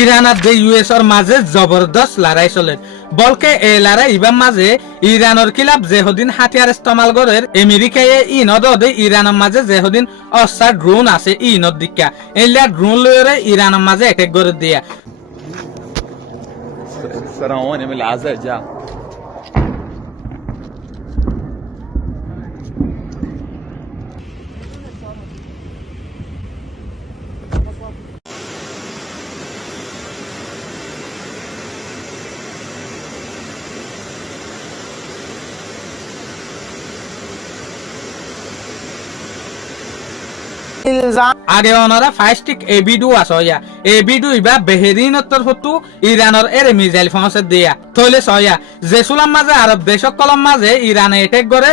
Iran আর ইউএসর মাঝে জবরদস্ত লড়াই চলে বলকে এই লড়াই ইবার মাঝে ইরানের খিলাফ যেহদিন হাতিয়ার ইস্তেমাল করে আমেরিকায় ইনত ইরানের মাঝে যেহদিন অস্ত্র ড্রোন আছে ইনত দিকা এলা ড্রোন লয়ে ইরানের মাঝে অ্যাটাক করে দিয়া فرعون من العزاء جاء আগে ওনারা ফাইস্টিক এ ভিডিও আসয়া এই ভিডিও ইবা বেহেরিন তরফতু ইরানের এর মিসাইল ফোনসে দিয়া তইলে সয়া জেসুলাম মাঝে আরব দেশক কলম মাঝে ইরানে অ্যাটাক করে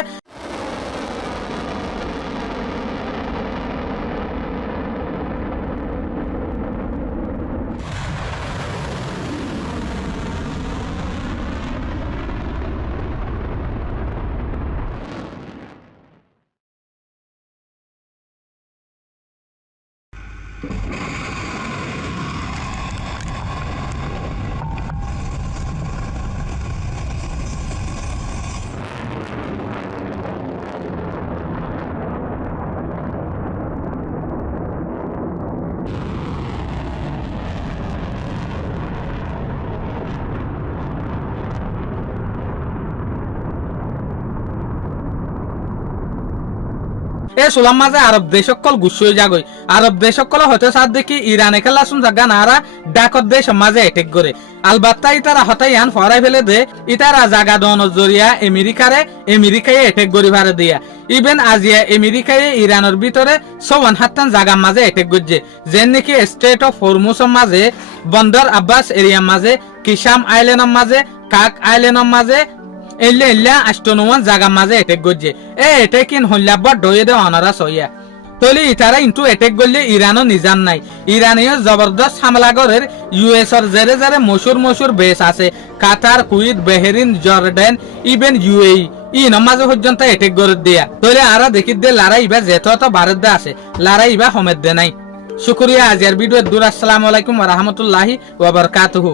এ সুলাম মাঝে আরব দেশকল গুছই যাগই আরব দেশকল হতে সাথ দেখি ইরানে খেলা শুন জাগা নারা ডাকত দেশ মাঝে অ্যাটাক করে আলবাত্তা ইতারা হতাই আন ফরাই ফেলে দে ইতারা জাগা দন জরিয়া আমেরিকায় অ্যাটাক করি ভারে দিয়া ইভেন আজিয়া আমেরিকায় ইরানের ভিতরে 57 জাগা মাঝে অ্যাটাক করছে যেন নাকি স্টেট অফ হরমুজের মাঝে বন্দর আব্বাস এরিয়ার মাঝে কিশাম আইল্যান্ডের মাঝে কাক আইল্যান্ডের মাঝে এল্লা আষ্টনওয়ান জাগা মাঝে অ্যাটাক করছে এটাক ইন হল্লাবার ডয়ে দে অনারা সইয়া তলি ইতারা ইন্টু অ্যাটাক করলে ইরানও নিজান নাই ইরানীয় জবরদস্ত হামলা করে ইউএসর জেরে জেরে মশুর বেস আছে Qatar Kuwait Bahrain Jordan even UAE মাঝে পর্যন্ত অ্যাটাক করে দিয়া তলে আরা দেখি দে লড়াই ইবা যেত ভারত দে আছে লড়াই ইবা সমেত দে নাই শুক্রিয়া আজিয়ার ভিডিও দূর আসসালামু আলাইকুম ওয়া রাহমাতুল্লাহি ওয়া বারাকাতুহু।